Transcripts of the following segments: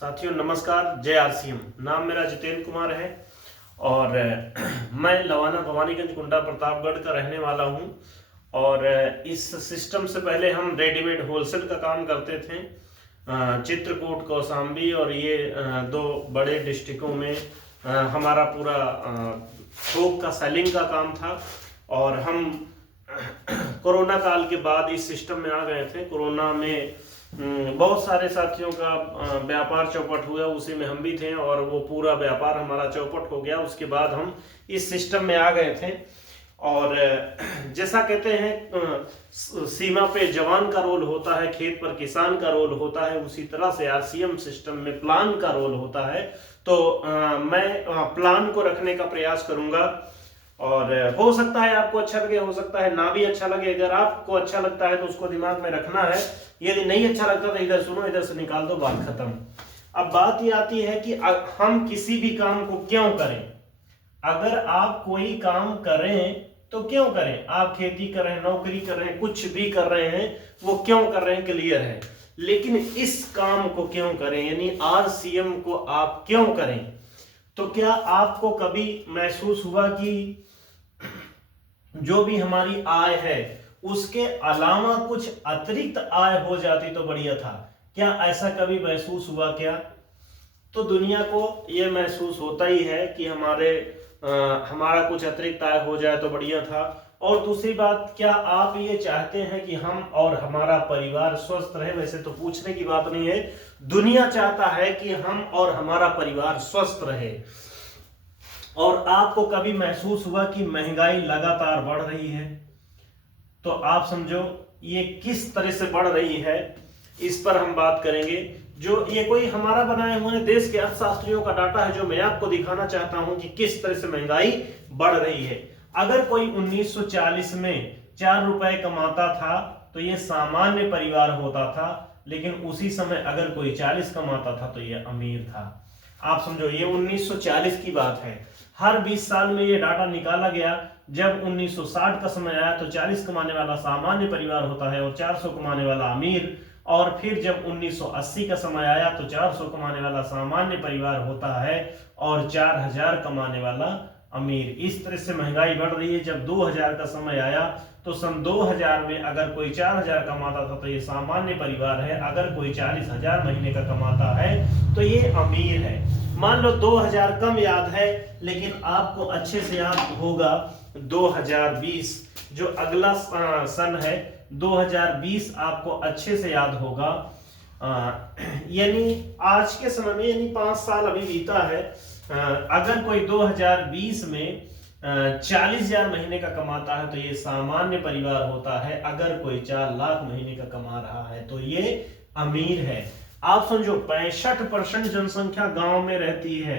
साथियों नमस्कार। जय आरसीएम। नाम मेरा जितेंद्र कुमार है और मैं लवाना भवानीगंज कुंडा प्रतापगढ़ का रहने वाला हूं। और इस सिस्टम से पहले हम रेडीमेड होलसेल का काम करते थे चित्रकूट, कौशाम्बी और ये दो बड़े डिस्ट्रिक्टों में हमारा पूरा थोक का सेलिंग का काम था। और हम कोरोना काल के बाद इस सिस्टम में आ गए थे। कोरोना में बहुत सारे साथियों का व्यापार चौपट हुआ, उसी में हम भी थे और वो पूरा व्यापार हमारा चौपट हो गया। उसके बाद हम इस सिस्टम में आ गए थे। और जैसा कहते हैं सीमा पे जवान का रोल होता है, खेत पर किसान का रोल होता है, उसी तरह से आरसीएम सिस्टम में प्लान का रोल होता है। तो मैं प्लान को रखने का प्रयास करूंगा और हो सकता है आपको अच्छा लगे, हो सकता है ना भी अच्छा लगे। अगर आपको अच्छा लगता है तो उसको दिमाग में रखना है, यदि नहीं अच्छा लगता तो इधर सुनो, इधर से निकाल दो, बात खत्म। अब बात ये आती है कि हम किसी भी काम को क्यों करें। अगर आप कोई काम करें तो क्यों करें। आप खेती कर रहे हैं, नौकरी कर रहे हैं, कुछ भी कर रहे हैं, वो क्यों कर रहे हैं क्लियर है। लेकिन इस काम को क्यों करें, यानी आरसीएम को आप क्यों करें। तो क्या आपको कभी महसूस हुआ कि जो भी हमारी आय है उसके अलावा कुछ अतिरिक्त आय हो जाती तो बढ़िया था। क्या ऐसा कभी महसूस हुआ क्या। तो दुनिया को यह महसूस होता ही है कि हमारा कुछ अतिरिक्त आय हो जाए तो बढ़िया था। और दूसरी बात, क्या आप ये चाहते हैं कि हम और हमारा परिवार स्वस्थ रहे। वैसे तो पूछने की बात नहीं है, दुनिया चाहता है कि हम और हमारा परिवार स्वस्थ रहे। और आपको कभी महसूस हुआ कि महंगाई लगातार बढ़ रही है। तो आप समझो ये किस तरह से बढ़ रही है, इस पर हम बात करेंगे। जो ये कोई हमारा बनाए हुए देश के अर्थशास्त्रियों का डाटा है, जो मैं आपको दिखाना चाहता हूं कि किस तरह से महंगाई बढ़ रही है। अगर कोई 1940 में 4 रुपए कमाता था तो ये सामान्य परिवार होता था, लेकिन उसी समय अगर कोई 40 कमाता था तो ये अमीर था। आप समझो, ये 1940 की बात है। हर 20 साल में ये डाटा निकाला गया। जब 1960 का समय आया तो 40 कमाने वाला सामान्य परिवार होता है और 400 कमाने वाला अमीर। और फिर जब 1980 का समय आया तो 400 कमाने वाला सामान्य परिवार होता है और 4000 कमाने वाला अमीर। इस तरह से महंगाई बढ़ रही है। जब 2000 का समय आया तो सन 2000 में अगर कोई 4000 कमाता था तो ये सामान्य परिवार है, अगर कोई 40,000 महीने का कमाता है तो ये अमीर है। मान लो 2000 कम याद है, लेकिन आपको अच्छे से याद होगा 2020 जो अगला सन है, 2020 आपको अच्छे से याद होगा। यानी आज के समय में, यानी 5 साल अभी बीता है। अगर कोई 2020 में 40,000 महीने का कमाता है तो ये सामान्य परिवार होता है। अगर कोई 4 लाख महीने का कमा रहा है तो ये अमीर है। आप समझो 65% जनसंख्या गांव में रहती है,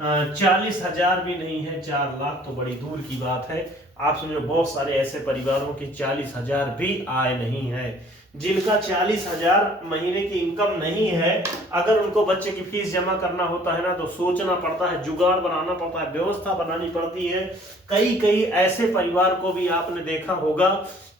40,000 भी नहीं है, 4 लाख तो बड़ी दूर की बात है। आप समझो बहुत सारे ऐसे परिवारों की 40,000 भी आय नहीं है, जिनका 40,000 महीने की इनकम नहीं है। अगर उनको बच्चे की फीस जमा करना होता है ना तो सोचना पड़ता है, जुगाड़ बनाना पड़ता है, व्यवस्था बनानी पड़ती है। कई ऐसे परिवार को भी आपने देखा होगा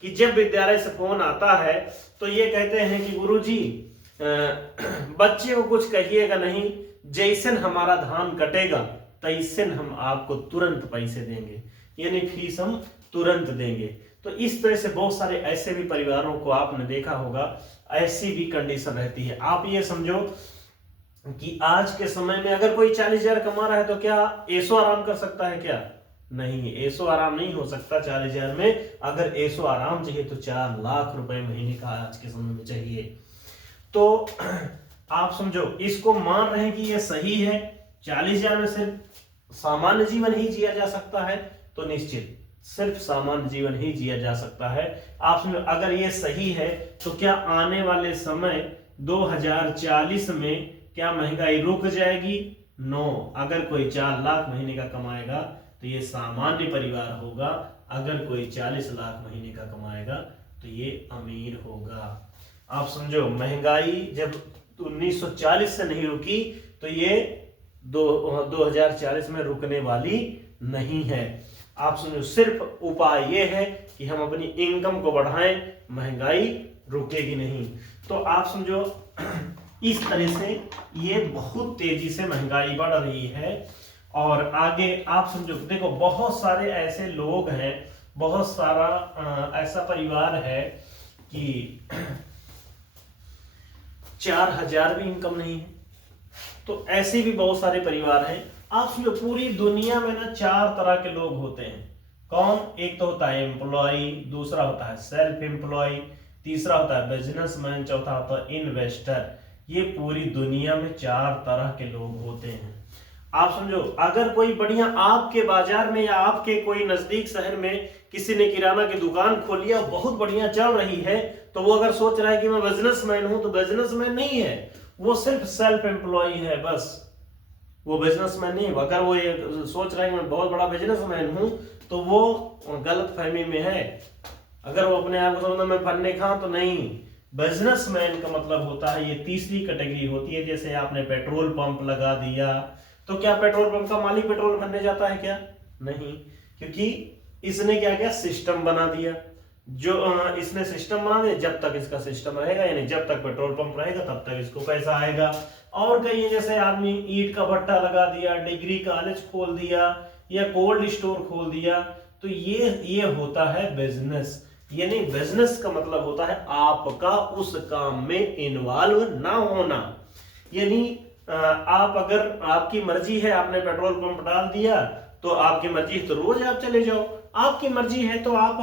कि जब विद्यालय से फोन आता है तो ये कहते हैं कि गुरुजी बच्चे को कुछ कहिएगा नहीं, जैसन हमारा धान कटेगा तैसन हम आपको तुरंत पैसे देंगे, यानी फीस हम तुरंत देंगे। तो इस तरह से बहुत सारे ऐसे भी परिवारों को आपने देखा होगा, ऐसी भी कंडीशन रहती है। आप ये समझो कि आज के समय में अगर कोई 40,000 कमा रहा है तो क्या ऐसो आराम कर सकता है क्या। नहीं, ऐसो आराम नहीं हो सकता 40,000 में। अगर ऐसो आराम चाहिए तो 4 लाख रुपए महीने का आज के समय में चाहिए। तो आप समझो, इसको मान रहे हैं कि ये सही है, 40,000 में सिर्फ सामान्य जीवन ही जिया जा सकता है, तो निश्चित सिर्फ सामान्य जीवन ही जिया जा सकता है। आप समझो अगर ये सही है तो क्या आने वाले समय 2040 में क्या महंगाई रुक जाएगी। नो, अगर कोई 4 लाख महीने का कमाएगा तो ये सामान्य परिवार होगा, अगर कोई 40 लाख महीने का कमाएगा तो ये अमीर होगा। आप समझो, महंगाई जब 1940 से नहीं रुकी तो ये 2040 में रुकने वाली नहीं है। आप समझो, सिर्फ उपाय ये है कि हम अपनी इनकम को बढ़ाएं, महंगाई रुकेगी नहीं। तो आप समझो इस तरह से ये बहुत तेजी से महंगाई बढ़ रही है। और आगे आप समझो, देखो बहुत सारे ऐसे लोग हैं, बहुत सारा ऐसा परिवार है कि 4,000 भी इनकम नहीं है। तो ऐसे भी बहुत सारे परिवार हैं। आप समझो पूरी दुनिया में ना 4 तरह के लोग होते हैं। कौन? एक तो होता है एम्प्लॉय, दूसरा होता है सेल्फ एम्प्लॉय, तीसरा होता है बिजनेसमैन, चौथा होता है इन्वेस्टर। ये पूरी दुनिया में 4 तरह के लोग होते हैं। आप समझो, अगर कोई बढ़िया आपके बाजार में या आपके कोई नजदीक शहर में किसी ने किराना की दुकान खोली है, बहुत बढ़िया चल रही है, तो वो अगर सोच रहा है कि मैं बिजनेसमैन हूं, तो बिजनेसमैन नहीं है, वो सिर्फ सेल्फ एम्प्लॉय है बस। वो बिजनेसमैन नहीं। अगर वो ये सोच रहा है कि मैं बहुत बड़ा बिजनेसमैन हूं, तो वो गलत फहमी में है। अगर वो अपने आप को समझता मैं फन्ने खां, तो नहीं। बिजनेसमैन का मतलब होता है, ये तीसरी कैटेगरी होती है। जैसे आपने पेट्रोल पंप लगा दिया, तो क्या पेट्रोल पंप का मालिक पेट्रोल भरने जाता है क्या? नहीं, क्योंकि इसने क्या किया? सिस्टम बना दिया। जो इसने सिस्टम बना दिया, जब तक इसका सिस्टम रहेगा, यानी जब तक पेट्रोल पंप रहेगा तब तक इसको पैसा आएगा। और कहीं जैसे आदमी ईंट का भट्टा लगा दिया, डिग्री कॉलेज खोल दिया, या कोल्ड स्टोर खोल दिया, तो ये होता है बिजनेस। यानी बिजनेस का मतलब होता है आपका उस काम में इन्वॉल्व ना होना। यानी आप, अगर आपकी मर्जी है, आपने पेट्रोल पंप डाल दिया, तो आपकी मर्जी है तो रोज आप चले जाओ। आपकी मर्जी है तो आप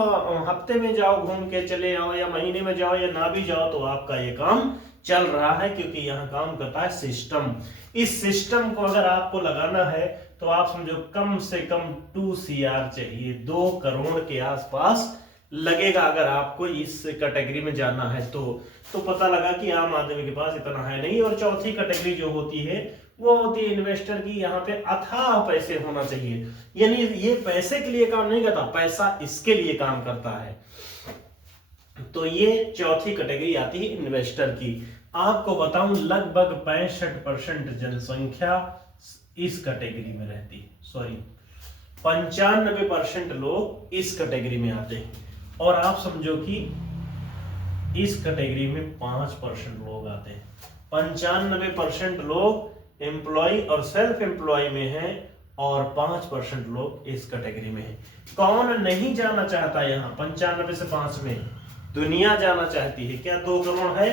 हफ्ते में जाओ, घूम के चले आओ, या महीने में जाओ, या ना भी जाओ, तो आपका ये काम चल रहा है, क्योंकि यहाँ काम करता है सिस्टम। इस सिस्टम को अगर आपको लगाना है, तो आप समझो कम से कम 2 CR चाहिए, 2 करोड़ के आसपास लगेगा अगर आपको इस कैटेगरी में जाना है। तो पता लगा कि आम आदमी के पास इतना है नहीं। और चौथी कैटेगरी जो होती है, वो होती है इन्वेस्टर की। यहाँ पे अथाह पैसे होना चाहिए, यानी ये पैसे के लिए काम नहीं करता, पैसा इसके लिए काम करता है। तो ये चौथी कैटेगरी आती है इन्वेस्टर की। आपको बताऊं, लगभग 65% जनसंख्या इस कैटेगरी में रहती है। सॉरी, 95% लोग इस कैटेगरी में आते हैं। और आप समझो कि इस कैटेगरी में 5% लोग आते हैं। 95% लोग एम्प्लॉय और सेल्फ एम्प्लॉय में हैं, और 5% लोग इस कैटेगरी में हैं। कौन नहीं जाना चाहता यहाँ 95 से 5 में? दुनिया जाना चाहती है। क्या 2 करोड़ है?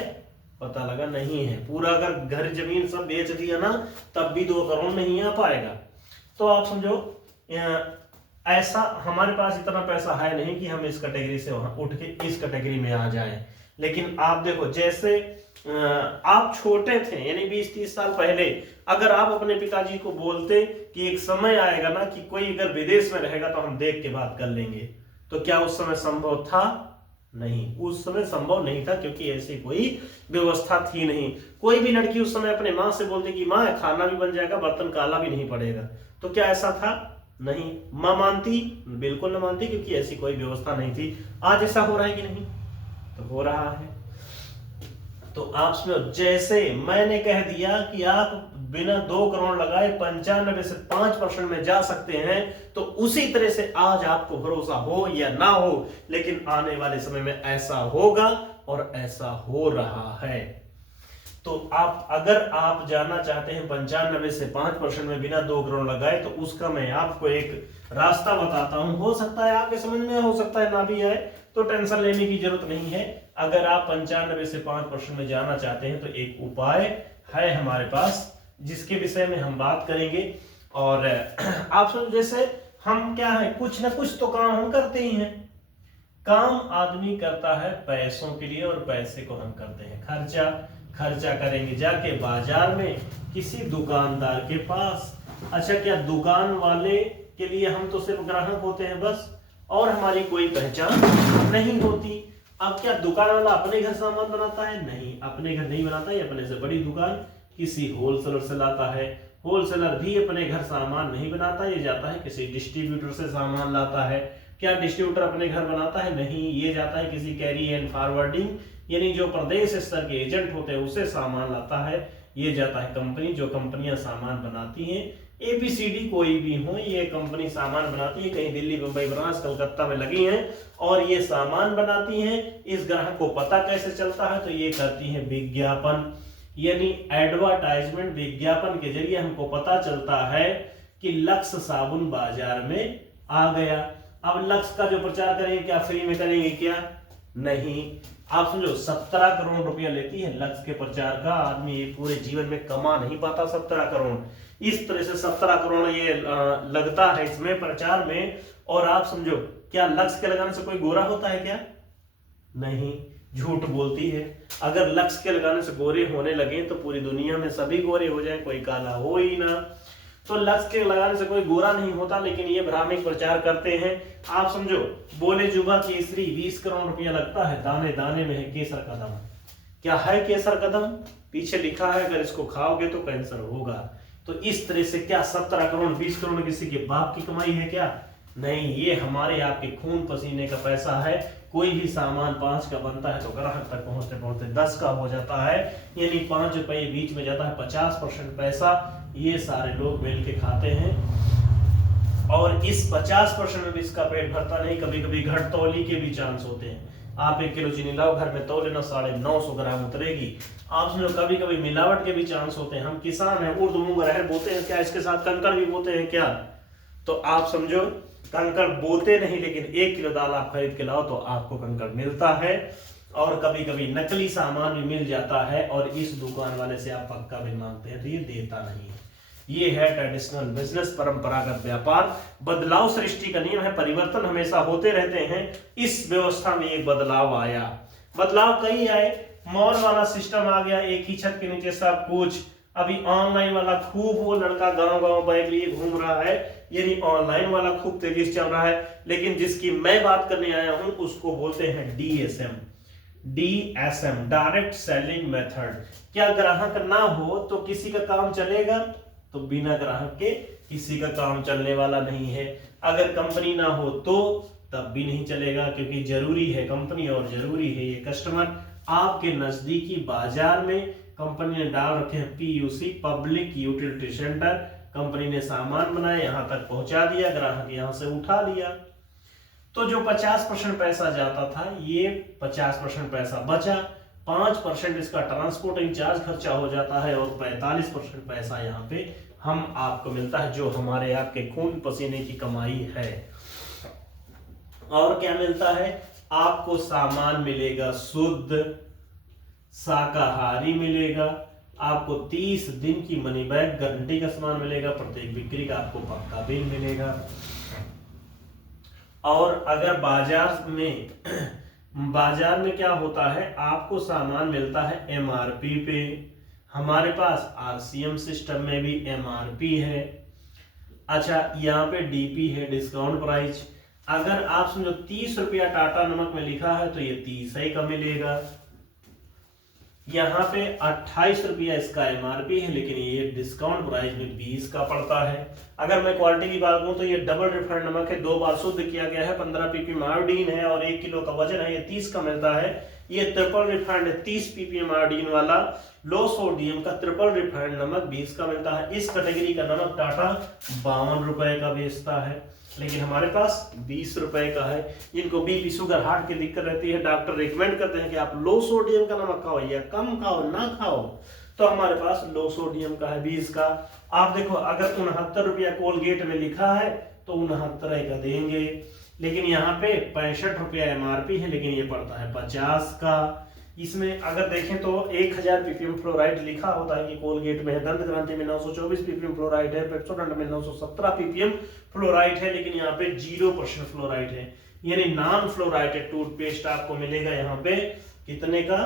पता लगा नहीं है। पूरा अगर घर जमीन सब बेच दिया ना, तब भी 2 करोड़ नहीं आ पाएगा। तो आप समझो, ऐसा हमारे पास इतना पैसा है नहीं कि हम इस कैटेगरी से वहां उठ के इस कैटेगरी में आ जाएं। लेकिन आप देखो, जैसे आप छोटे थे, यानी 20-30 साल पहले, अगर आप अपने पिताजी को बोलते कि एक समय आएगा ना कि कोई अगर विदेश में रहेगा तो हम देख के बात कर लेंगे, तो क्या उस समय संभव था? नहीं, उस समय संभव नहीं था, क्योंकि ऐसी कोई व्यवस्था थी नहीं। कोई भी लड़की उस समय अपने माँ से बोलती कि माँ खाना भी बन जाएगा, बर्तन काला भी नहीं पड़ेगा, तो क्या ऐसा था? नहीं। माँ मानती? बिल्कुल न मानती, क्योंकि ऐसी कोई व्यवस्था नहीं थी। आज ऐसा हो रहा है कि नहीं? तो हो रहा है। तो आप सुनो, जैसे मैंने कह दिया कि आप बिना 2 करोड़ लगाए 95 से 5% में जा सकते हैं, तो उसी तरह से आज आपको भरोसा हो या ना हो, लेकिन आने वाले समय में ऐसा होगा, और ऐसा हो रहा है। तो अगर आप जाना चाहते हैं 95 से 5% में बिना 2 करोड़ लगाए, तो उसका मैं आपको एक रास्ता बताता हूं। हो सकता है आपके समझ में, हो सकता है ना भी आए, तो टेंशन लेने की जरूरत नहीं है। अगर आप 95 से 5% में जाना चाहते हैं, तो एक उपाय है हमारे पास, जिसके विषय में हम बात करेंगे। और आप समझ, जैसे हम क्या है, कुछ ना कुछ तो काम हम करते ही हैं। काम आदमी करता है पैसों के लिए, और पैसे को हम करते हैं खर्चा करेंगे जाके बाजार में, किसी दुकानदार के पास। अच्छा, क्या दुकान वाले के लिए हम तो सिर्फ ग्राहक होते हैं बस, और हमारी कोई पहचान नहीं होती। अब क्या दुकान वाला अपने घर सामान बनाता है? नहीं, अपने घर नहीं बनाता है। अपने से बड़ी दुकान किसी होलसेलर से लाता है। होलसेलर भी अपने घर सामान नहीं बनाता, ये जाता है किसी डिस्ट्रीब्यूटर से सामान लाता है। क्या डिस्ट्रीब्यूटर अपने घर बनाता है? नहीं, ये जाता है किसी कैरी एंड फॉरवर्डिंग, यानी जो प्रदेश स्तर के एजेंट होते हैं, उससे सामान लाता है। ये जाता है कंपनी, जो कंपनियां सामान बनाती हैं, ABCD कोई भी हो, ये कंपनी सामान बनाती है, कहीं दिल्ली, मुंबई, बनारस, कलकत्ता में लगी हैं, और ये सामान बनाती हैं। इस ग्राहक को पता कैसे चलता है? तो ये करती हैं विज्ञापन, यानी एडवर्टाइजमेंट, विज्ञापन के जरिए हमको पता चलता है कि लक्स साबुन बाजार में आ गया। अब लक्स का जो प्रचार करेंगे क्या फ्री में करेंगे क्या? नहीं। आप समझो 17 करोड़ रुपया लेती है लक्स के प्रचार का। आदमी ये पूरे जीवन में कमा नहीं पाता 17 करोड़। इस तरह से 17 करोड़ ये लगता है इसमें प्रचार में। और आप समझो क्या लक्स के लगाने से कोई गोरा होता है क्या? नहीं, झूठ बोलती है। अगर लक्स के लगाने से गोरे होने लगे तो पूरी दुनिया में सभी गोरे हो जाए, कोई काला हो ही ना। तो लक्स के लगाने से कोई गोरा नहीं होता, लेकिन ये भ्रामक प्रचार करते हैं। आप समझो बोले जुबा केसरी 20 करोड़ रुपया लगता है, दाने दाने में है केसर कदम। क्या है केसर कदम? पीछे लिखा है अगर इसको खाओगे तो कैंसर होगा। तो इस तरह से क्या 17 करोड़ 20 करोड़ किसी के बाप की कमाई है क्या? नहीं, ये हमारे आपके खून पसीने का पैसा है। कोई भी सामान 5 का बनता है तो ग्राहक तक पहुंचते पहुंचते 10 का हो जाता है, यानी 5 रुपए बीच में जाता है। 50% पैसा ये सारे लोग मिल के खाते हैं। और इस 50% में भी इसका पेट भरता नहीं, कभी कभी घटतौली के भी चांस होते हैं। आप 1 किलो चीनी लाओ घर में तौले ना 950 ग्राम उतरेगी। आप समझो कभी कभी मिलावट के भी चांस होते हैं। हम किसान हैं, उर्द मूंग अरहर बोते हैं क्या? इसके साथ कंकड़ भी बोते हैं क्या? तो आप समझो कंकड़ बोते नहीं, लेकिन 1 किलो दाल आप खरीद के लाओ तो आपको कंकड़ मिलता है। और कभी कभी नकली सामान भी मिल जाता है और इस दुकान वाले से आप पक्का बिल मांगते हैं तो ये देता नहीं है। ये है ट्रेडिशनल बिजनेस, परंपरागत व्यापार। बदलाव सृष्टि का नियम है, परिवर्तन हमेशा होते रहते हैं। इस व्यवस्था में एक बदलाव आया, बदलाव कई आए। मॉल वाला सिस्टम आ गया, एक ही छत के नीचे सब कुछ। अभी ऑनलाइन वाला खूब, वो लड़का गांव गांव बैग लिए घूम रहा है, यानी ऑनलाइन वाला खूब तेजी से चल रहा है। लेकिन जिसकी मैं बात करने आया हूं उसको बोलते हैं डीएसएम, डायरेक्ट सेलिंग मेथड। क्या ग्राहक ना हो तो किसी का काम चलेगा? तो बिना ग्राहक के किसी का काम चलने वाला नहीं है। अगर कंपनी ना हो तो तब भी नहीं चलेगा, क्योंकि जरूरी है कंपनी और जरूरी है ये कस्टमर। आपके नजदीकी बाजार में कंपनी ने डाल रखे हैं PUC, public utility centre. Company ने सामान बनाया, यहां तक पहुंचा दिया, ग्राहक यहां से उठा लिया। तो जो 50% पैसा जाता था, ये 50% पैसा बचा। 5% इसका ट्रांसपोर्टिंग चार्ज खर्चा हो जाता है और 45% पैसा यहाँ पे हम आपको मिलता है, जो हमारे आपके खून पसीने की कमाई है। और क्या मिलता है? आपको सामान मिलेगा शुद्ध, शाकाहारी मिलेगा। आपको 30 दिन की मनी बैक गारंटी का सामान मिलेगा। प्रत्येक बिक्री का आपको पक्का बिल मिलेगा। और अगर बाजार में क्या होता है, आपको सामान मिलता है एमआरपी पे। हमारे पास आरसीएम सिस्टम में भी एमआरपी है। अच्छा, यहाँ पे डीपी है, डिस्काउंट प्राइस। अगर आप समझो 30 रुपया टाटा नमक में लिखा है तो ये 30 ही का मिलेगा। यहाँ पे 28 रुपया इसका एमआरपी है, लेकिन ये डिस्काउंट प्राइस में 20 का पड़ता है। अगर मैं क्वालिटी की बात करूं तो ये डबल रिफाइंड नमक है, 2 बार शुद्ध किया गया है, 15 ppm आयोडीन है और 1 किलो का वजन है, ये 30 का मिलता है। ये ट्रिपल रिफाइंड है, 30 ppm आयोडीन वाला लो सोडियम का ट्रिपल रिफाइंड नमक 20 का मिलता है। इस कैटेगरी का नमक टाटा 52 रुपए का बेचता है, लेकिन हमारे पास 20 रुपए का है। जिनको बीपी शुगर हार्ट की दिक्कत रहती है, डॉक्टर रिकमेंड करते हैं कि आप लो सोडियम का नमक खाओ या कम खाओ ना खाओ, तो हमारे पास लो सोडियम का है 20 का। आप देखो अगर 69 रुपया कोलगेट में लिखा है तो 69 का देंगे, लेकिन यहाँ पे 65 रुपया एमआरपी है, लेकिन ये पड़ता है 50 का। इसमें अगर देखें तो 1000 ppm फ्लोराइड लिखा होता है कि कोलगेट में है, दंत ग्रंथि में 924 ppm फ्लोराइड है, पेप्सोडेंट में 917 ppm फ्लोराइड है, लेकिन यहाँ पे 0% फ्लोराइड है, यानी नॉन फ्लोराइडेड टूथपेस्ट आपको मिलेगा यहाँ पे कितने का?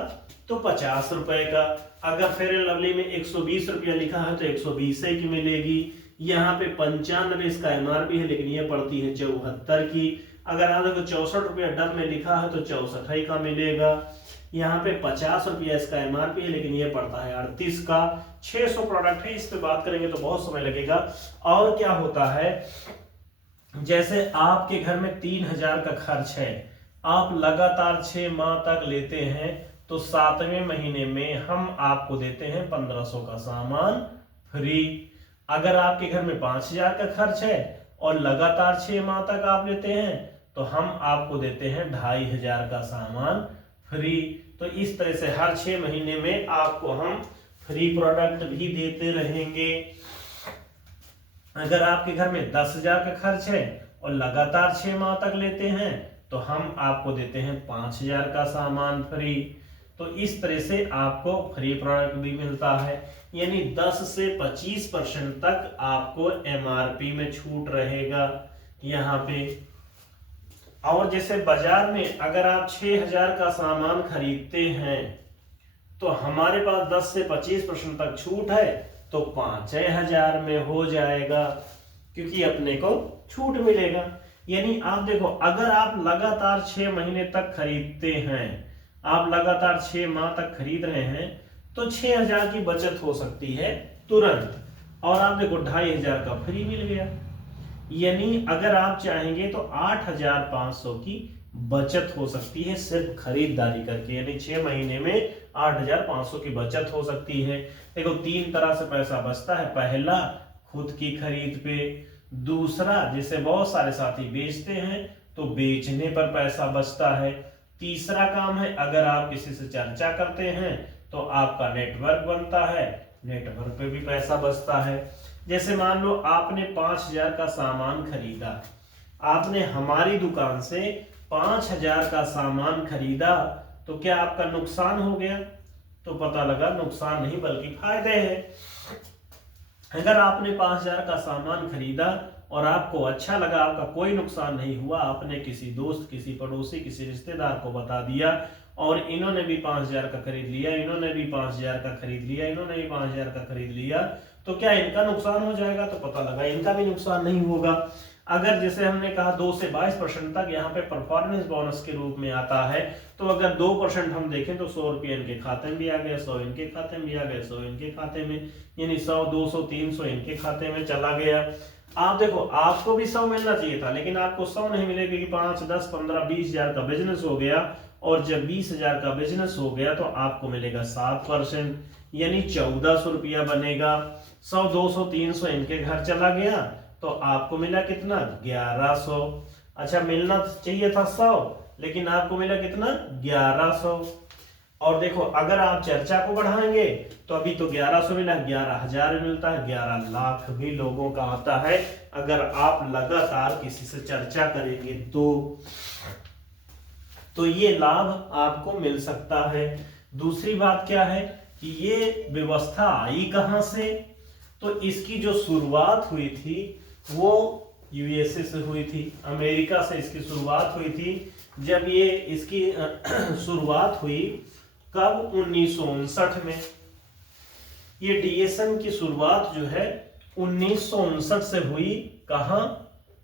तो 50 रुपए का। अगर फेयर एंड लवली में 120 रुपया लिखा है तो 120 की मिलेगी। यहाँ पे 95 इसका एमआरपी है, लेकिन ये पड़ती है 74 की। अगर आप देखो 64 रुपया डब में लिखा है तो 64 का मिलेगा। यहाँ पे 50 रुपया इसका एमआरपी है, लेकिन ये पड़ता है 38 का। 600 प्रोडक्ट है, इस पे बात करेंगे तो बहुत समय लगेगा। और क्या होता है, जैसे आपके घर में 3000 का खर्च है, आप लगातार 6 माह तक लेते हैं तो 7वें महीने में हम आपको देते हैं 1500 का सामान फ्री। अगर आपके घर में 5000 का खर्च है और लगातार 6 माह तक आप लेते हैं तो हम आपको देते हैं 2500 का सामान फ्री। तो इस तरह से हर 6 महीने में आपको हम फ्री प्रोडक्ट भी देते रहेंगे। अगर आपके घर में 10,000 का खर्च है और लगातार 6 माह तक लेते हैं तो हम आपको देते हैं 5,000 का सामान फ्री। तो इस तरह से आपको फ्री प्रोडक्ट भी मिलता है, यानी 10 से 25% तक आपको MRP में छूट रहेगा यहाँ पे। और जैसे बाजार में अगर आप 6,000 का सामान खरीदते हैं तो हमारे पास 10 से 25% तक छूट है तो 5,000 में हो जाएगा, क्योंकि अपने को छूट मिलेगा। यानी आप देखो, अगर आप लगातार 6 महीने तक खरीदते हैं, आप लगातार 6 माह तक खरीद रहे हैं तो 6,000 की बचत हो सकती है तुरंत, और आप देखो 2,500 का फ्री मिल गया। यानी अगर आप चाहेंगे तो 8,500 की बचत हो सकती है सिर्फ खरीदारी करके, यानी 6 महीने में 8,500 की बचत हो सकती है। देखो 3 तरह से पैसा बचता है। पहला, खुद की खरीद पे। दूसरा, जैसे बहुत सारे साथी बेचते हैं तो बेचने पर पैसा बचता है। तीसरा काम है, अगर आप किसी से चर्चा करते हैं तो आपका नेटवर्क बनता है, नेटवर्क पे भी पैसा बचता है। जैसे मान लो आपने 5,000 का सामान खरीदा, आपने हमारी दुकान से 5,000 का सामान खरीदा, तो क्या आपका नुकसान हो गया? तो पता लगा नुकसान नहीं बल्कि फायदे हैं। अगर आपने 5,000 का सामान खरीदा और आपको अच्छा लगा, आपका कोई नुकसान नहीं हुआ, आपने किसी दोस्त, किसी पड़ोसी, किसी रिश्तेदार को बता दिया और इन्होंने भी 5,000 का खरीद लिया, इन्होंने भी 5,000 का खरीद लिया, इन्होंने भी 5,000 का खरीद लिया, तो क्या इनका नुकसान हो जाएगा? तो पता लगा इनका भी नुकसान नहीं होगा। अगर जैसे हमने कहा 2 से 22% तक यहाँ पे परफॉर्मेंस बोनस के रूप में आता है, तो अगर 2% हम देखें तो 100 रुपये इनके खाते में भी आ गया, 100 इनके खाते में भी आ गया, 100 इनके खाते में, यानी 100, 200, 300 इनके खाते में चला गया। आप देखो, आपको भी 100 मिलना चाहिए था, लेकिन आपको 100 नहीं मिले क्योंकि 5, 10, 15, 20,000 का बिजनेस हो गया, और जब 20,000 का बिजनेस हो गया तो आपको मिलेगा 7%, यानी 1,400 रुपया बनेगा। 100, 200, 300 इनके घर चला गया तो आपको मिला कितना? 1,100। अच्छा, मिलना चाहिए था 100, लेकिन आपको मिला कितना? 1,100। और देखो, अगर आप चर्चा को बढ़ाएंगे तो अभी तो 1,100 मिला, 11,000 मिलता है, 11 लाख भी लोगों का आता है अगर आप लगातार किसी से चर्चा करेंगे तो ये लाभ आपको मिल सकता है। दूसरी बात क्या है कि ये व्यवस्था आई कहां से? तो इसकी जो शुरुआत हुई थी वो यूएसए से हुई थी, अमेरिका से इसकी शुरुआत हुई थी। जब ये इसकी शुरुआत हुई कब? 1959 में। ये डीएसएम की शुरुआत जो है 1959 से हुई। कहां?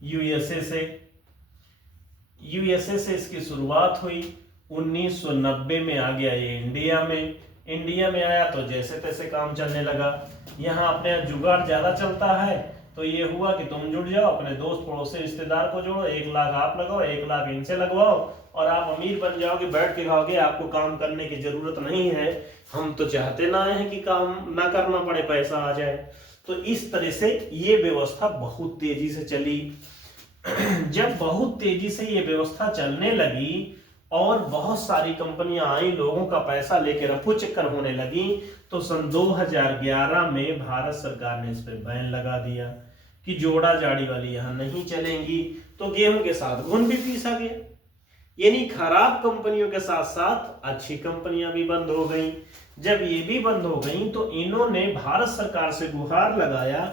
यूएसए से। यूएसए से इसकी शुरुआत हुई। 1990 में आ गया ये इंडिया में। इंडिया में आया तो जैसे तैसे काम चलने लगा। यहाँ अपने जुगाड़ ज्यादा चलता है तो ये हुआ कि तुम जुड़ जाओ, अपने दोस्त पड़ोसी रिश्तेदार को जोड़ो, 1 लाख आप लगाओ, 1 लाख इनसे लगवाओ और आप अमीर बन जाओगे, बैठ के खाओगे, आपको काम करने की जरूरत नहीं है। हम तो चाहते ना है कि काम ना करना पड़े, पैसा आ जाए। तो इस तरह से ये व्यवस्था बहुत तेजी से चली। जब बहुत तेजी से ये व्यवस्था चलने लगी और बहुत सारी कंपनियां आई, लोगों का पैसा लेकर रफू चक्कर होने लगी, तो सन 2011 में भारत सरकार ने इस पर बैन लगा दिया कि जोड़ा जाड़ी वाली यहां नहीं चलेंगी। तो गेहूं के साथ घुन भी पीसा गया, यानी खराब कंपनियों के साथ साथ अच्छी कंपनियां भी बंद हो गईं। जब ये भी बंद हो गईं तो इन्होंने भारत सरकार से गुहार लगाया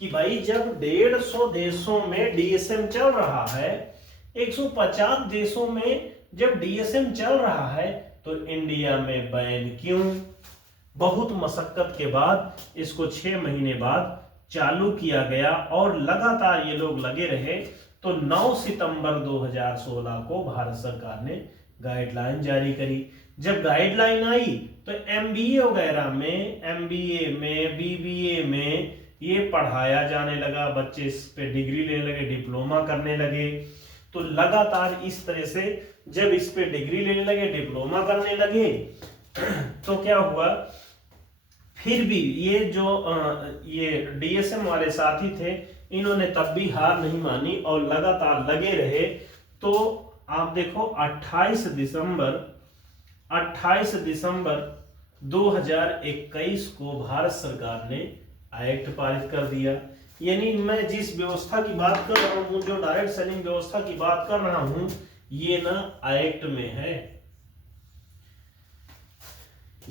कि भाई, जब 150 देशों में डीएसएम चल रहा है, 150 देशों में जब डीएसएम चल रहा है, तो इंडिया में बैन क्यों? बहुत मशक्कत के बाद इसको 6 महीने बाद चालू किया गया और लगातार ये लोग लगे रहे। तो 9 सितंबर 2016 को भारत सरकार ने गाइडलाइन जारी करी। जब गाइडलाइन आई तो एमबीए वगैरह में, एमबीए में, बीबीए में ये पढ़ाया जाने लगा, बच्चे इस पे डिग्री लेने लगे, डिप्लोमा करने लगे। तो लगातार इस तरह से जब इस पे डिग्री लेने लगे, डिप्लोमा करने लगे, तो क्या हुआ, फिर भी ये जो ये डीएसएम वाले साथी थे, इन्होंने तब भी हार नहीं मानी और लगातार लगे रहे। तो आप देखो 28 दिसंबर 2021 को भारत सरकार ने एक्ट पारित कर दिया। यानी मैं जिस व्यवस्था की बात कर रहा हूं, जो डायरेक्ट सेलिंग व्यवस्था की बात कर रहा हूं, ये ना एक्ट में है।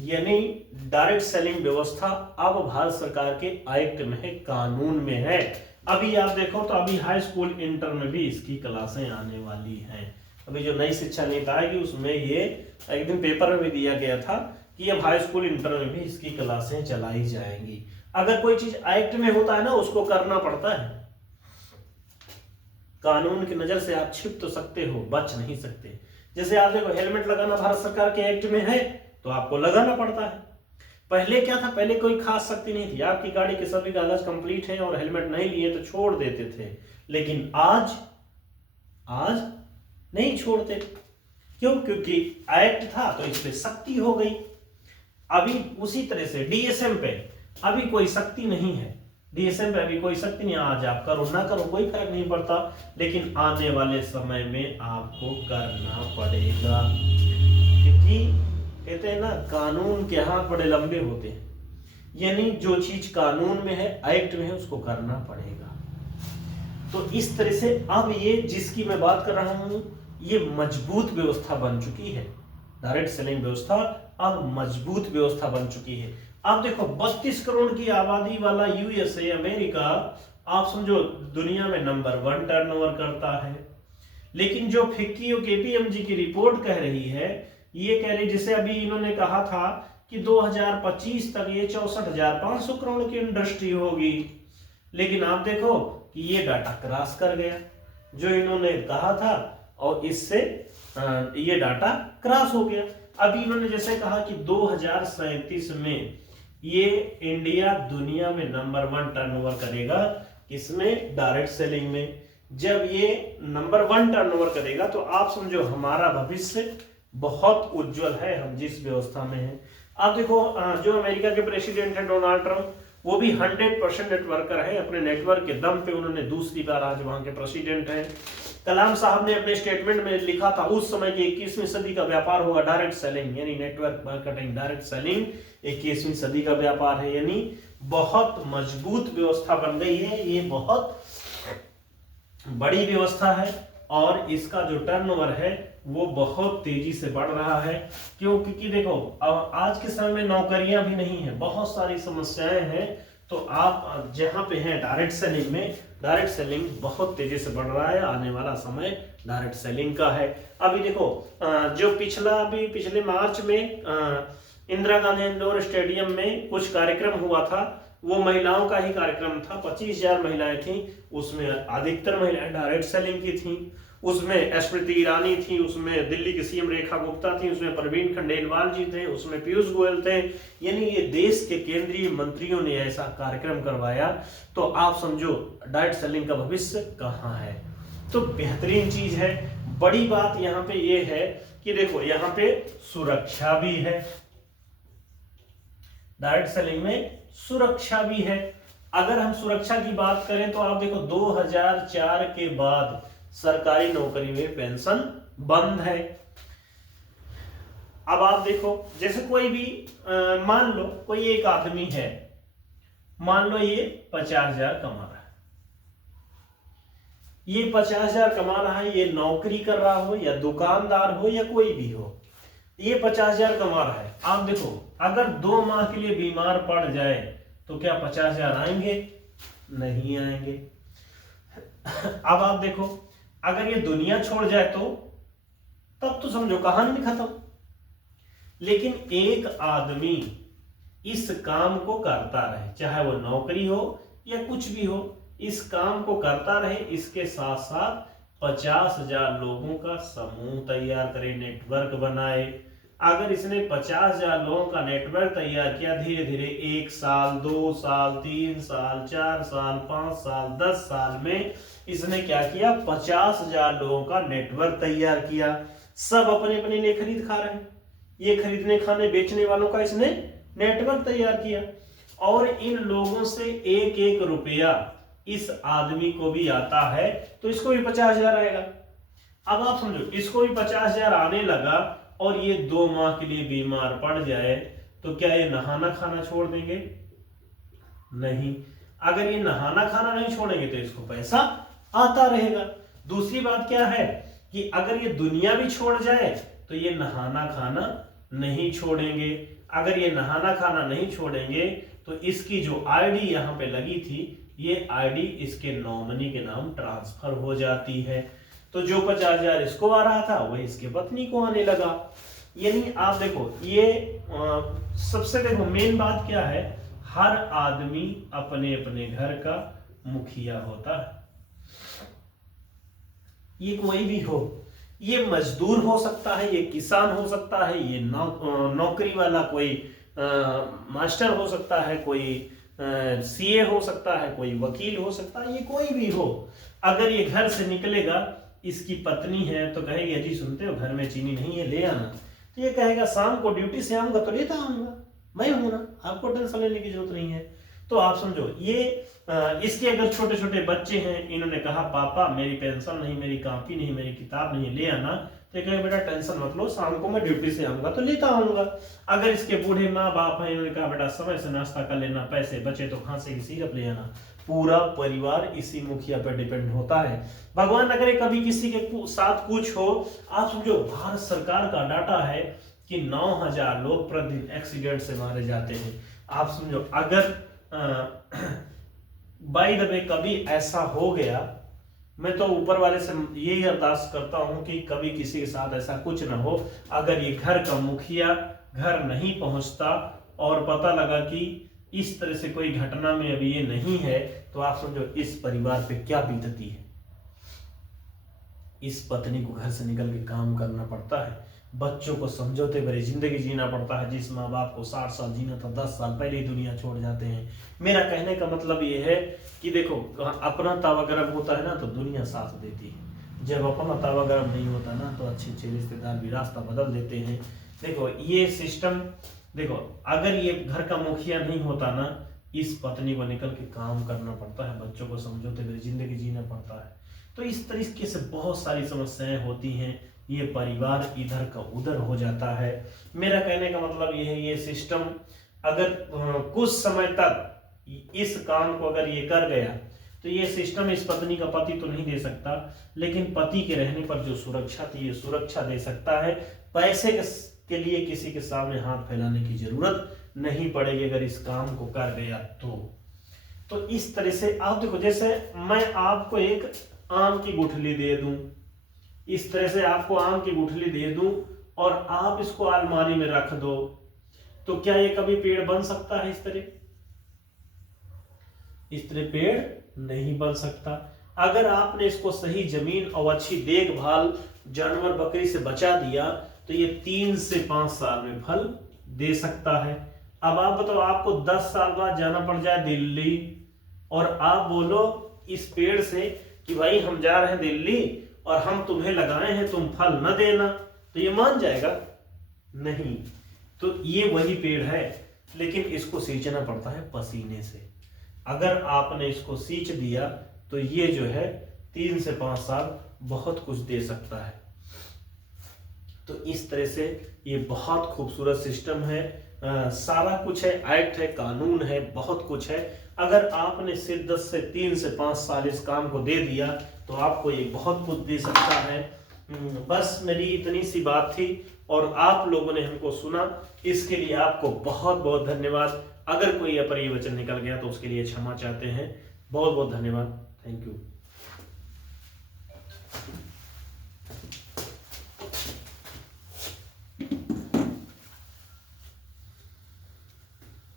यानी डायरेक्ट सेलिंग व्यवस्था अब भारत सरकार के एक्ट में है, कानून में है। अभी आप देखो तो अभी हाई स्कूल इंटर में भी इसकी क्लासें आने वाली हैं। अभी जो नई शिक्षा नीति आएगी उसमें ये एक दिन पेपर में भी दिया गया था कि अब हाई स्कूल इंटर में भी इसकी क्लासें चलाई जाएंगी। अगर कोई चीज एक्ट में होता है ना, उसको करना पड़ता है। कानून की नजर से आप छिप तो सकते हो, बच नहीं सकते। जैसे आप देखो, हेलमेट लगाना भारत सरकार के एक्ट में है तो आपको लगाना पड़ता है। पहले क्या था, पहले कोई खास सख्ती नहीं थी, आपकी गाड़ी के सभी कागज कंप्लीट हैं और हेलमेट नहीं लिए तो छोड़ देते थे। लेकिन आज नहीं छोड़ते। क्यों? क्योंकि एक्ट था तो इस पे सख्ती हो गई। अभी उसी तरह से डीएसएम पे अभी कोई सख्ती नहीं है। डीएसएम पे अभी कोई सख्ती नहीं, आज आप करो ना करो कोई फर्क नहीं पड़ता, लेकिन आने वाले समय में आपको करना पड़ेगा। क्योंकि कहते हैं ना, कानून के हाथ बड़े लंबे होते हैं। यानी जो चीज कानून में है, एक्ट में है, उसको करना पड़ेगा। तो इस तरह से अब ये जिसकी मैं बात कर रहा हूं, ये मजबूत व्यवस्था बन चुकी है। डायरेक्ट सेलिंग व्यवस्था अब मजबूत व्यवस्था बन चुकी है। आप देखो, 32 करोड़ की आबादी वाला यूएसए, अमेरिका, आप समझो दुनिया में नंबर 1 टर्नओवर करता है। लेकिन जो फिक्की और केपीएमजी की रिपोर्ट कह रही है, ये कह रही, जैसे अभी इन्होंने कहा था कि 2025 तक ये 64,500 करोड़ की इंडस्ट्री होगी। लेकिन आप देखो कि ये डाटा क्रॉस कर गया जो इन्होंने कहा था, और इससे ये डाटा क्रॉस हो गया। अभी इन्होंने जैसे कहा कि 2037 में ये इंडिया दुनिया में नंबर 1 टर्नओवर करेगा। किसमें? डायरेक्ट सेलिंग में। जब ये नंबर 1 टर्नओवर करेगा तो आप समझो हमारा भविष्य बहुत उज्जवल है, हम जिस व्यवस्था में हैं। आप देखो, जो अमेरिका के प्रेसिडेंट हैं डोनाल्ड ट्रंप, वो भी 100% नेटवर्कर है। अपने नेटवर्क के दम पे उन्होंने दूसरी बार आज वहां के प्रेसिडेंट हैं। कलाम साहब ने अपने स्टेटमेंट में लिखा था, उस समय की 21वीं सदी का व्यापार होगा डायरेक्ट सेलिंग, यानी नेटवर्क मार्केटिंग। डायरेक्ट सेलिंग 21वीं सदी का व्यापार है। यानी बहुत मजबूत व्यवस्था बन गई है, ये बहुत बड़ी व्यवस्था है। और इसका जो टर्नओवर है वो बहुत तेजी से बढ़ रहा है। क्यों? क्योंकि देखो, अब आज के समय में नौकरियां भी नहीं है, बहुत सारी समस्याएं हैं। तो आप जहां पे हैं डायरेक्ट सेलिंग में, डायरेक्ट सेलिंग बहुत तेजी से बढ़ रहा है। आने वाला समय डायरेक्ट सेलिंग का है। अभी देखो, जो पिछले मार्च में इंदिरा गांधी इंडोर स्टेडियम में कुछ कार्यक्रम हुआ था, वो महिलाओं का ही कार्यक्रम था। 25,000 महिलाएं थी, उसमें अधिकतर महिलाएं डायरेक्ट सेलिंग की थी। उसमें स्मृति ईरानी थी, उसमें दिल्ली की सीएम रेखा गुप्ता थी, उसमें प्रवीण खंडेलवाल जी थे, उसमें पीयूष गोयल थे। यानी ये देश के केंद्रीय मंत्रियों ने ऐसा कार्यक्रम करवाया। तो आप समझो डायरेक्ट सेलिंग का भविष्य कहाँ है। तो बेहतरीन चीज है। बड़ी बात यहाँ पे ये है कि देखो, यहाँ पे सुरक्षा भी है, डायरेक्ट सेलिंग में सुरक्षा भी है। अगर हम सुरक्षा की बात करें तो आप देखो, 2004 के बाद सरकारी नौकरी में पेंशन बंद है। अब आप देखो, जैसे कोई भी मान लो कोई एक आदमी है, मान लो ये 50,000 कमा रहा है। ये 50,000 कमा रहा है, ये नौकरी कर रहा हो या दुकानदार हो या कोई भी हो, ये 50,000 कमा रहा है। आप देखो, अगर 2 माह के लिए बीमार पड़ जाए तो क्या 50,000 आएंगे? नहीं आएंगे। अब आप देखो, अगर ये दुनिया छोड़ जाए तो तब तो समझो कहानी खत्म। लेकिन एक आदमी इस काम को करता रहे, चाहे वो नौकरी हो या कुछ भी हो, इस काम को करता रहे, इसके साथ साथ 50,000 लोगों का समूह तैयार करे, नेटवर्क बनाए। अगर इसने 50,000 लोगों का नेटवर्क तैयार किया, धीरे धीरे 1 साल, 2 साल, 3 साल, 4 साल, 5 साल, 10 साल में इसने क्या किया? 50,000 लोगों का नेटवर्क तैयार किया। सब अपने अपने लिए खरीद खा रहे हैं। ये खरीदने खाने बेचने वालों का इसने नेटवर्क तैयार किया, और इन लोगों से 1-1 रुपया इस आदमी को भी आता है, तो इसको भी 50,000 आएगा। अब आप समझो, इसको भी 50,000 आने लगा और ये 2 माह के लिए बीमार पड़ जाए तो क्या ये नहाना खाना छोड़ देंगे? नहीं। अगर ये नहाना खाना नहीं छोड़ेंगे तो इसको पैसा आता रहेगा। दूसरी बात क्या है कि अगर ये दुनिया भी छोड़ जाए तो ये नहाना खाना नहीं छोड़ेंगे। अगर ये नहाना खाना नहीं छोड़ेंगे तो इसकी जो आईडी यहाँ पे लगी थी, ये आईडी इसके नॉमिनी के नाम ट्रांसफर हो जाती है। तो जो 50,000 इसको आ रहा था वही इसके पत्नी को आने लगा। यानी आप देखो ये सबसे देखो मेन बात क्या है, हर आदमी अपने अपने घर का मुखिया होता है। ये कोई भी हो, ये मजदूर हो सकता है, ये किसान हो सकता है, ये नौकरी वाला कोई मास्टर हो सकता है, कोई सीए हो सकता है, कोई वकील हो सकता है, ये कोई भी हो। अगर ये घर से निकलेगा, इसकी पत्नी है तो कहेगी अजी सुनते हो घर में चीनी नहीं है ले आना, तो ये कहेगा शाम को ड्यूटी से आऊंगा तो लेता आऊंगा, मैं हूं ना, आपको टेंशन लेने की जरूरत नहीं है। तो आप समझो ये इसके अगर छोटे छोटे बच्चे हैं, इन्होंने कहा पापा मेरी पेंसिल नहीं, मेरी कॉपी नहीं, मेरी किताब नहीं, ले आना, तो कहे बेटा टेंशन मत लो, शाम को मैं ड्यूटी से आऊंगा तो लेता आऊंगा। अगर इसके बूढ़े माँ बाप हैं, इन्होंने कहा बेटा समय से नाश्ता कर लेना, पैसे बचे तो खांसी की सिरप ले आना। पूरा परिवार इसी मुखिया पर डिपेंड होता है। भगवान न करे कभी किसी के साथ कुछ हो। आप समझो भारत सरकार का डाटा है कि 9,000 लोग प्रतिदिन एक्सीडेंट से मारे जाते हैं। आप समझो अगर बाय द वे कभी ऐसा हो गया, मैं तो ऊपर वाले से यही अरदास करता हूं कि कभी किसी के साथ ऐसा कुछ ना हो। अगर ये घर का मुखिया घर नहीं पहुंचता और पता लगा कि इस तरह से कोई घटना में अभी ये नहीं है, तो आप समझो इस परिवार पे क्या बीतती है। इस पत्नी को घर से निकल के काम करना पड़ता है, बच्चों को समझौते भरी जिंदगी जीना पड़ता है। जिस माँ बाप को 60 साल जीना था 10 साल पहले ही दुनिया छोड़ जाते हैं। मेरा कहने का मतलब ये है कि देखो अपना तावा गर्म होता है ना तो दुनिया साथ देती है, जब अपना तावा गर्म नहीं होता ना तो अच्छे अच्छे रिश्तेदार भी रास्ता बदल देते हैं। देखो ये सिस्टम, देखो अगर ये घर का मुखिया नहीं होता ना, इस पत्नी को निकल के काम करना पड़ता है, बच्चों को समझौते हुए जिंदगी जीना पड़ता है। तो इस तरीके से बहुत सारी समस्याएं होती हैं, ये परिवार इधर का उधर हो जाता है। मेरा कहने का मतलब ये है, ये सिस्टम अगर कुछ समय तक इस काम को अगर ये कर गया तो ये सिस्टम इस पत्नी का पति तो नहीं दे सकता, लेकिन पति के रहने पर जो सुरक्षा थी ये सुरक्षा दे सकता है। पैसे के लिए किसी के सामने हाथ फैलाने की जरूरत नहीं पड़ेगी अगर इस काम को कर गया तो इस तरह से आप देखो, जैसे मैं आपको एक आम की गुठली दे दूं, इस तरह से आपको आम की गुठली दे दूं और आप इसको अलमारी में रख दो, तो क्या ये कभी पेड़ बन सकता है? इस तरह पेड़ नहीं बन सकता। अगर आपने इसको सही जमीन और अच्छी देखभाल जानवर बकरी से बचा दिया तो ये 3 से 5 साल में फल दे सकता है। अब आप बताओ, आपको 10 साल बाद जाना पड़ जाए दिल्ली और आप बोलो इस पेड़ से कि भाई हम जा रहे हैं दिल्ली और हम तुम्हें लगाए हैं, तुम फल न देना, तो ये मान जाएगा? नहीं। तो ये वही पेड़ है, लेकिन इसको सींचना पड़ता है पसीने से। अगर आपने इसको सींच दिया तो ये जो है 3 से 5 साल बहुत कुछ दे सकता है। तो इस तरह से ये बहुत खूबसूरत सिस्टम है। सारा कुछ है, एक्ट है, कानून है, बहुत कुछ है। अगर आपने शिद्दत से 3 से 5 साल इस काम को दे दिया तो आपको ये बहुत कुछ दे सकता है। बस मेरी इतनी सी बात थी और आप लोगों ने हमको सुना, इसके लिए आपको बहुत बहुत धन्यवाद। अगर कोई अपरिय वचन निकल गया तो उसके लिए क्षमा चाहते हैं। बहुत बहुत धन्यवाद। Thank you.